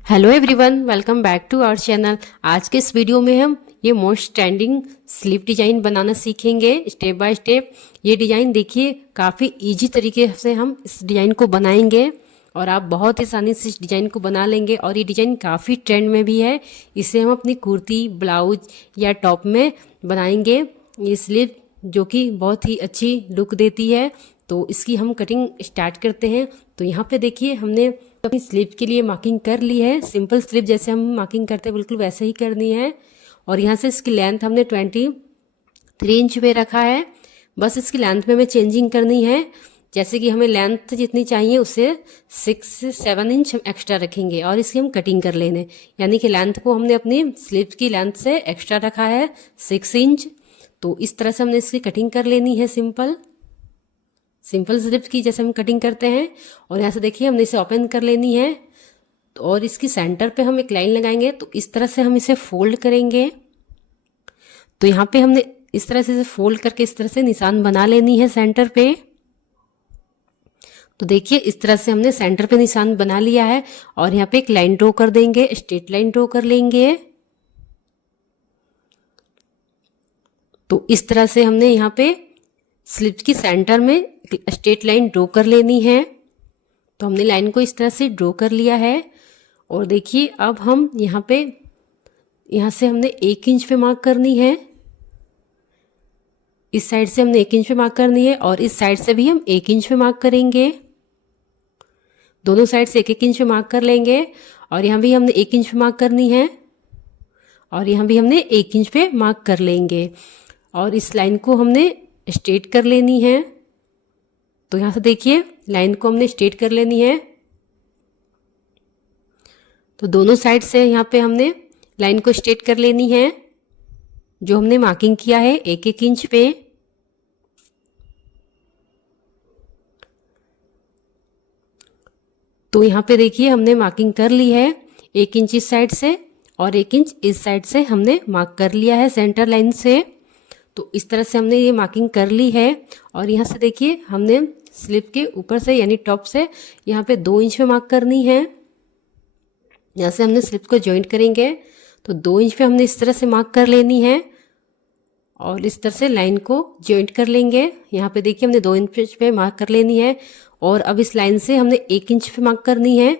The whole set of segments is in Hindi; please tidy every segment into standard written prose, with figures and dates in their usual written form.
Hello everyone, welcome back to our channel. आज के इस वीडियो में हम ये मोस्ट ट्रेंडिंग स्लीव डिजाइन बनाना सीखेंगे स्टेप बाय स्टेप। ये डिजाइन देखिए काफ़ी इजी तरीके से हम इस डिजाइन को बनाएंगे और आप बहुत ही आसानी से इस डिजाइन को बना लेंगे। और ये डिजाइन काफ़ी ट्रेंड में भी है। इसे हम अपनी कुर्ती, ब्लाउज या टॉप में बनाएंगे ये स्लीव, जो कि बहुत ही अच्छी लुक देती है। तो इसकी हम कटिंग स्टार्ट करते हैं। तो यहाँ पे देखिए हमने अपनी स्लीव के लिए मार्किंग कर ली है। सिंपल स्लीव जैसे हम मार्किंग करते हैं बिल्कुल वैसे ही करनी है। और यहाँ से इसकी लेंथ हमने 23 इंच पे रखा है। बस इसकी लेंथ में हमें चेंजिंग करनी है। जैसे कि हमें लेंथ जितनी चाहिए उससे 6 से 7 इंच हम एक्स्ट्रा रखेंगे और इसकी हम कटिंग कर लेने, यानी कि लेंथ को हमने अपनी स्लीव की लेंथ से एक्स्ट्रा रखा है 6 इंच। तो इस तरह से हमने इसकी कटिंग कर लेनी है सिंपल स्लीव की जैसे हम कटिंग करते हैं। और यहाँ से देखिए हमने इसे ओपन कर लेनी है। और इसकी सेंटर पे हम एक लाइन लगाएंगे। तो इस तरह से हम इसे फोल्ड करेंगे। तो यहाँ पे हमने इस तरह से इसे फोल्ड करके इस तरह से निशान बना लेनी है सेंटर पे। तो देखिए इस तरह से हमने सेंटर पे निशान बना लिया है। और यहाँ पे एक लाइन ड्रॉ कर देंगे, स्ट्रेट लाइन ड्रॉ कर लेंगे। तो इस तरह से हमने यहाँ पे स्लीव की सेंटर में स्ट्रेट लाइन ड्रॉ कर लेनी है। तो हमने लाइन को इस तरह से ड्रॉ कर लिया है। और देखिए अब हम यहाँ से हमने 1 इंच पे मार्क करनी है। इस साइड से हमने 1 इंच पे मार्क करनी है और इस साइड से भी हम 1 इंच पे मार्क करेंगे। दोनों साइड से 1-1 इंच पे मार्क कर लेंगे। और यहाँ भी हमने 1 इंच पे मार्क करनी है और यहाँ भी हमने 1 इंच पे मार्क कर लेंगे। और इस लाइन को हमने स्ट्रेट कर लेनी है। तो यहाँ से देखिए लाइन को हमने स्ट्रेट कर लेनी है। तो दोनों साइड से यहाँ पे हमने लाइन को स्ट्रेट कर लेनी है जो हमने मार्किंग किया है 1-1 इंच पे। तो यहाँ पे देखिए हमने मार्किंग कर ली है 1 इंच इस साइड से और 1 इंच इस साइड से हमने मार्क कर लिया है सेंटर लाइन से। तो इस तरह से हमने ये मार्किंग कर ली है। और यहाँ से देखिए हमने स्लीव के ऊपर से यानी टॉप से यहाँ पे 2 इंच पे मार्क करनी है। यहाँ से हमने स्लीव को जॉइंट करेंगे तो 2 इंच पे हमने इस तरह से मार्क कर लेनी है और इस तरह से लाइन को जॉइंट कर लेंगे। यहाँ पे देखिए हमने 2 इंच पे मार्क कर लेनी है। और अब इस लाइन से हमने 1 इंच पे मार्क करनी है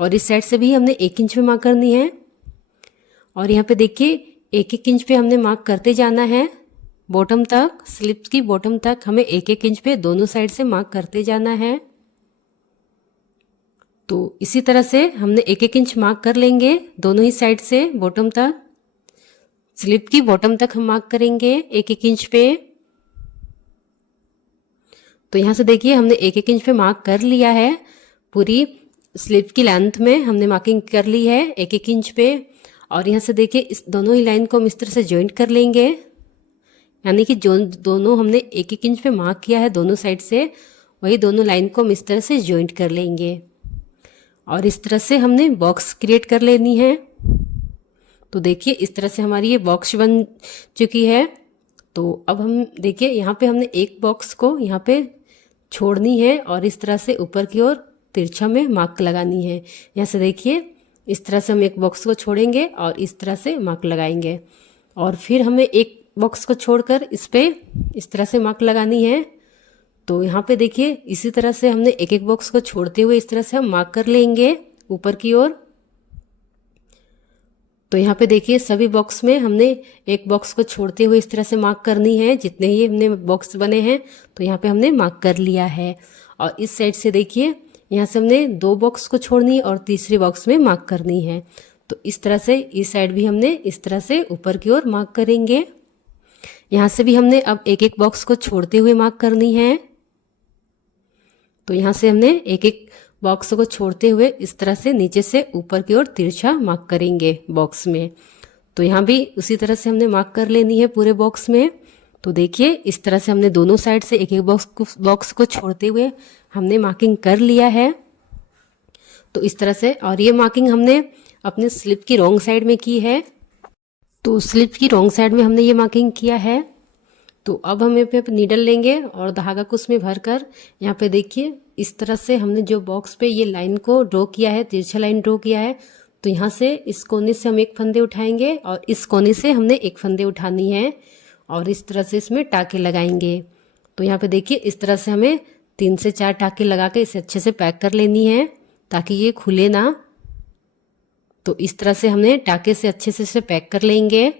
और इस साइड से भी हमने 1 इंच पे मार्क करनी है। और यहाँ पे देखिए 1-1 इंच पे हमने मार्क करते जाना है बॉटम तक। स्लीव की बॉटम तक हमें 1-1 इंच पे दोनों साइड से मार्क करते जाना है। तो इसी तरह से हमने 1-1 इंच मार्क कर लेंगे दोनों ही साइड से बॉटम तक। स्लीव की बॉटम तक हम मार्क करेंगे 1-1 इंच पे। तो यहाँ से देखिए हमने 1-1 इंच पे मार्क कर लिया है। पूरी स्लीव की लेंथ में हमने मार्किंग कर ली है 1-1 इंच पे। और यहाँ से देखिए इस दोनों ही लाइन को हम इस तरह से जॉइंट कर लेंगे, यानी कि जो दोनों हमने 1-1 इंच पे मार्क किया है दोनों साइड से, वही दोनों लाइन को हम इस तरह से जॉइंट कर लेंगे। और इस तरह से हमने बॉक्स क्रिएट कर लेनी है। तो देखिए इस तरह से हमारी ये बॉक्स बन चुकी है। तो अब हम देखिए यहाँ पे हमने एक बॉक्स को यहाँ पे छोड़नी है और इस तरह से ऊपर की ओर तिरछा में मार्क लगानी है। यहाँ से देखिए इस तरह से हम एक बॉक्स को छोड़ेंगे और इस तरह से मार्क लगाएंगे। और फिर हमें एक बॉक्स को छोड़कर इस पे इस तरह से मार्क लगानी है। तो यहाँ पे देखिए इसी तरह से हमने 1-1 बॉक्स को छोड़ते हुए इस तरह से हम मार्क कर लेंगे ऊपर की ओर। तो यहाँ पे देखिए सभी बॉक्स में हमने एक बॉक्स को छोड़ते हुए इस तरह से मार्क करनी है। जितने ही हमने बॉक्स बने हैं तो यहाँ पे हमने मार्क कर लिया है। और इस साइड से देखिए यहाँ से हमने 2 बॉक्स को छोड़नी है और तीसरी बॉक्स में मार्क करनी है। तो इस तरह से इस साइड भी हमने इस तरह से ऊपर की ओर मार्क करेंगे। यहाँ से भी हमने अब 1-1 बॉक्स को छोड़ते हुए मार्क करनी है। तो यहाँ से हमने 1-1 बॉक्स को छोड़ते हुए इस तरह से नीचे से ऊपर की ओर तिरछा मार्क करेंगे बॉक्स में। तो यहाँ भी उसी तरह से हमने मार्क कर लेनी है पूरे बॉक्स में। तो देखिए इस तरह से हमने दोनों साइड से 1-1 बॉक्स को छोड़ते हुए हमने मार्किंग कर लिया है। तो इस तरह से, और ये मार्किंग हमने अपने स्लीव की रॉन्ग साइड में की है। तो स्लीव की रॉन्ग साइड में हमने ये मार्किंग किया है। तो अब हम यहाँ पे नीडल लेंगे और धागा को उसमें भरकर यहाँ पे देखिए इस तरह से हमने जो बॉक्स पे ये लाइन को ड्रॉ किया है, तिरछा लाइन ड्रॉ किया है, तो यहाँ से इस कोने से हम एक फंदे उठाएंगे और इस कोने से हमने एक फंदे उठानी है और इस तरह से इसमें टाके लगाएंगे। तो यहाँ पे देखिए इस तरह से हमें 3 से 4 टाके लगा के इसे अच्छे से पैक कर लेनी है ताकि ये खुले ना। तो इस तरह से हमने टाके से अच्छे से इसे पैक कर लेंगे।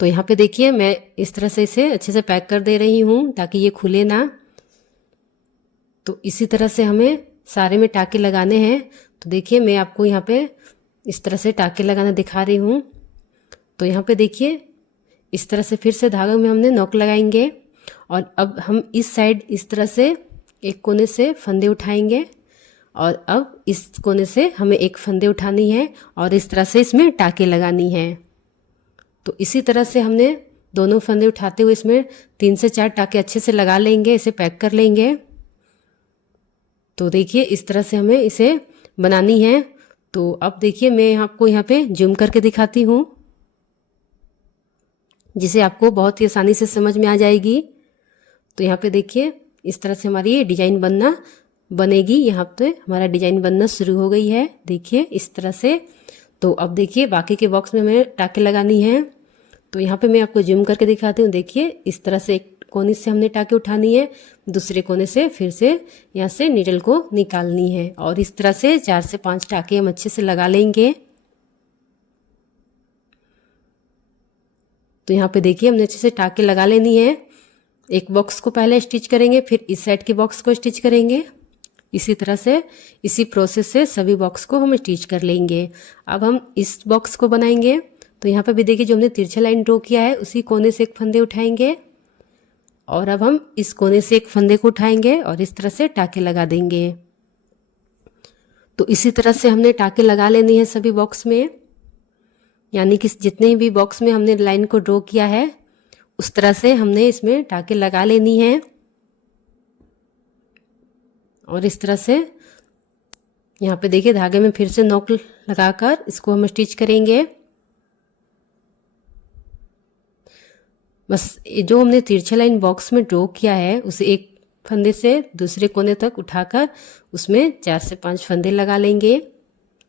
तो यहाँ पे देखिए मैं इस तरह से इसे अच्छे से पैक कर दे रही हूँ ताकि ये खुले ना। तो इसी तरह से हमें सारे में टाके लगाने हैं। तो देखिए मैं आपको यहाँ पे इस तरह से टाके लगाना दिखा रही हूँ। तो यहाँ पे देखिए इस तरह से फिर से धागे में हमने नॉक लगाएंगे और अब हम इस साइड इस तरह से एक कोने से फंदे उठाएंगे और अब इस कोने से हमें एक फंदे उठानी है और इस तरह से इसमें टाके लगानी है। तो इसी तरह से हमने दोनों फंदे उठाते हुए इसमें 3 से 4 टाके अच्छे से लगा लेंगे, इसे पैक कर लेंगे। तो देखिए इस तरह से हमें इसे बनानी है। तो अब देखिए मैं आपको यहाँ पे जूम करके दिखाती हूँ जिसे आपको बहुत ही आसानी से समझ में आ जाएगी। तो यहाँ पे देखिए इस तरह से हमारी ये डिजाइन बनेगी। यहाँ पे हमारा डिजाइन बनना शुरू हो गई है, देखिए इस तरह से। तो अब देखिए बाकी के बॉक्स में हमें टाके लगानी है। तो यहाँ पे मैं आपको जूम करके दिखाती हूँ। देखिए इस तरह से एक कोने से हमने टाके उठानी है, दूसरे कोने से फिर से यहाँ से नीडल को निकालनी है और इस तरह से 4 से 5 टाके हम अच्छे से लगा लेंगे। तो यहाँ पे देखिए हमने अच्छे से टाके लगा लेनी है। एक बॉक्स को पहले स्टिच करेंगे, फिर इस साइड के बॉक्स को स्टिच करेंगे। इसी तरह से इसी प्रोसेस से सभी बॉक्स को हम स्टिच कर लेंगे। अब हम इस बॉक्स को बनाएंगे। तो यहाँ पे भी देखिए जो हमने तिरछा लाइन ड्रॉ किया है उसी कोने से एक फंदे उठाएंगे और अब हम इस कोने से एक फंदे को उठाएंगे और इस तरह से टाके लगा देंगे। तो इसी तरह से हमने टाके लगा लेनी है सभी बॉक्स में, यानी कि जितने भी बॉक्स में हमने लाइन को ड्रॉ किया है उस तरह से हमने इसमें टाके लगा लेनी है। और इस तरह से यहाँ पे देखिए धागे में फिर से नॉक लगाकर इसको हम स्टिच करेंगे। बस जो हमने तिरछा लाइन बॉक्स में ड्रॉ किया है उसे एक फंदे से दूसरे कोने तक उठाकर उसमें 4 से 5 फंदे लगा लेंगे।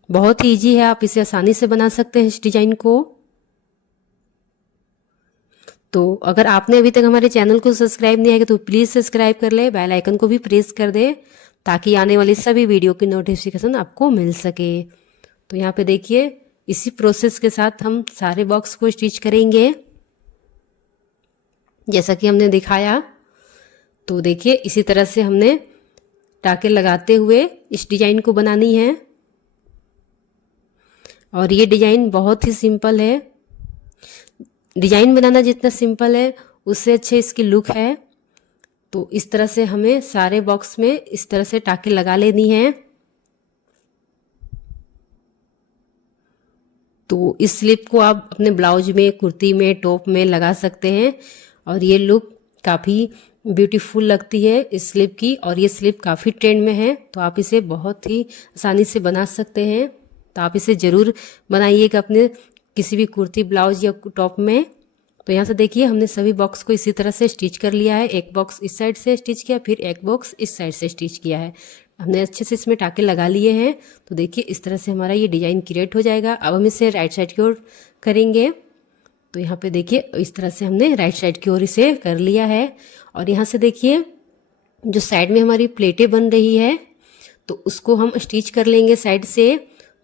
बहुत ही ईजी है, आप इसे आसानी से बना सकते हैं इस डिजाइन को। तो अगर आपने अभी तक हमारे चैनल को सब्सक्राइब नहीं किया तो प्लीज़ सब्सक्राइब कर ले, बेल आइकन को भी प्रेस कर दे ताकि आने वाली सभी वीडियो की नोटिफिकेशन आपको मिल सके। तो यहाँ पे देखिए इसी प्रोसेस के साथ हम सारे बॉक्स को स्टिच करेंगे जैसा कि हमने दिखाया। तो देखिए इसी तरह से हमने टाके लगाते हुए इस डिजाइन को बनानी है और ये डिजाइन बहुत ही सिंपल है। डिजाइन बनाना जितना सिंपल है उससे अच्छे इसकी लुक है। तो इस तरह से हमें सारे बॉक्स में इस तरह से टाके लगा लेनी है। तो इस स्लिप को आप अपने ब्लाउज में, कुर्ती में, टॉप में लगा सकते हैं और ये लुक काफ़ी ब्यूटीफुल लगती है इस स्लिप की। और ये स्लिप काफ़ी ट्रेंड में है तो आप इसे बहुत ही आसानी से बना सकते हैं। तो आप इसे ज़रूर बनाइएगा अपने किसी भी कुर्ती, ब्लाउज या टॉप में। तो यहाँ से देखिए हमने सभी बॉक्स को इसी तरह से स्टिच कर लिया है। एक बॉक्स इस साइड से स्टिच किया, फिर एक बॉक्स इस साइड से स्टिच किया है। हमने अच्छे से इसमें टाके लगा लिए हैं। तो देखिए इस तरह से हमारा ये डिजाइन क्रिएट हो जाएगा। अब हम इसे राइट साइड की ओर करेंगे। तो यहाँ पे देखिए इस तरह से हमने राइट साइड की ओर इसे कर लिया है। और यहाँ से देखिए जो साइड में हमारी प्लेटें बन रही है तो उसको हम स्टिच कर लेंगे साइड से।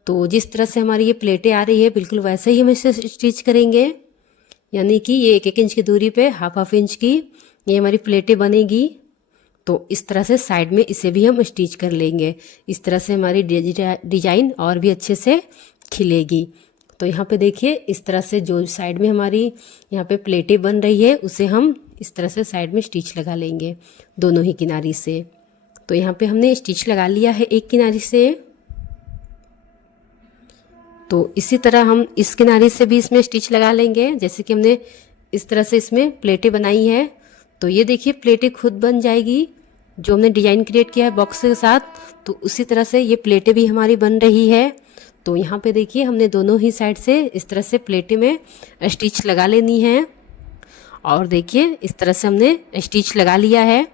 तो जिस तरह से हमारी ये प्लेटें आ रही है बिल्कुल वैसे ही हम इसे स्टिच करेंगे, यानी कि ये 1-1 इंच की दूरी पे हाफ इंच की ये हमारी प्लेटें बनेगी। तो इस तरह से साइड में इसे भी हम स्टिच कर लेंगे। इस तरह से हमारी डिजाइन और भी अच्छे से खिलेगी। तो यहाँ पे देखिए इस तरह से जो साइड में हमारी यहाँ पे प्लेटें बन रही है उसे हम इस तरह से साइड में स्टिच लगा लेंगे दोनों ही किनारी से। तो यहाँ पे हमने स्टिच लगा लिया है एक किनारी से। तो इसी तरह हम इस किनारे से भी इसमें स्टिच लगा लेंगे। जैसे कि हमने इस तरह से इसमें प्लेटें बनाई है तो ये देखिए प्लेटें खुद बन जाएगी जो हमने डिजाइन क्रिएट किया है बॉक्स के साथ। तो उसी तरह से ये प्लेटें भी हमारी बन रही है। तो यहाँ पे देखिए हमने दोनों ही साइड से इस तरह से प्लेटें में स्टिच लगा लेनी है। और देखिए इस तरह से हमने स्टिच लगा लिया है।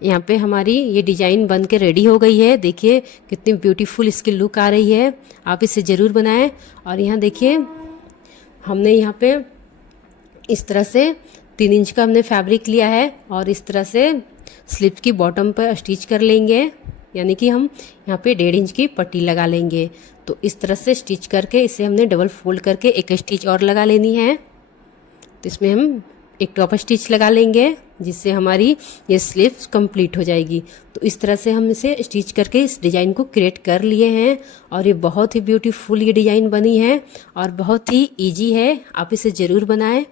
यहाँ पे हमारी ये डिजाइन बन के रेडी हो गई है। देखिए कितनी ब्यूटीफुल इसकी लुक आ रही है। आप इसे ज़रूर बनाएं। और यहाँ देखिए हमने यहाँ पे इस तरह से 3 इंच का हमने फैब्रिक लिया है और इस तरह से स्लीव की बॉटम पर स्टिच कर लेंगे, यानी कि हम यहाँ पे 1.5 इंच की पट्टी लगा लेंगे। तो इस तरह से स्टिच करके इसे हमने डबल फोल्ड करके एक स्टिच और लगा लेनी है। तो इसमें हम एक टॉप स्टिच लगा लेंगे जिससे हमारी ये स्लीव कंप्लीट हो जाएगी। तो इस तरह से हम इसे स्टिच करके इस डिज़ाइन को क्रिएट कर लिए हैं और ये बहुत ही ब्यूटीफुल ये डिज़ाइन बनी है और बहुत ही इजी है। आप इसे ज़रूर बनाएं।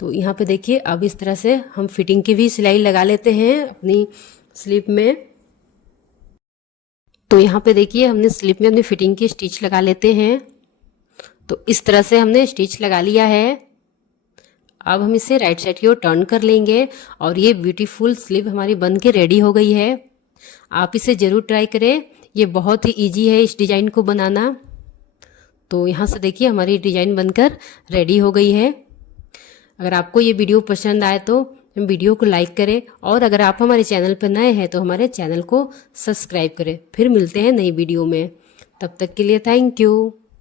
तो यहाँ पे देखिए अब इस तरह से हम फिटिंग की भी सिलाई लगा लेते हैं अपनी स्लीव में। तो यहाँ पे देखिए हमने स्लीव में अपनी फिटिंग की स्टिच लगा लेते हैं। तो इस तरह से हमने स्टिच लगा लिया है। अब हम इसे राइट साइड की ओर टर्न कर लेंगे और ये ब्यूटीफुल स्लीव हमारी बन के रेडी हो गई है। आप इसे ज़रूर ट्राई करें, ये बहुत ही इजी है इस डिज़ाइन को बनाना। तो यहाँ से देखिए हमारी डिज़ाइन बनकर रेडी हो गई है। अगर आपको ये वीडियो पसंद आए तो वीडियो को लाइक करें और अगर आप हमारे चैनल पर नए हैं तो हमारे चैनल को सब्सक्राइब करें। फिर मिलते हैं नई वीडियो में, तब तक के लिए थैंक यू।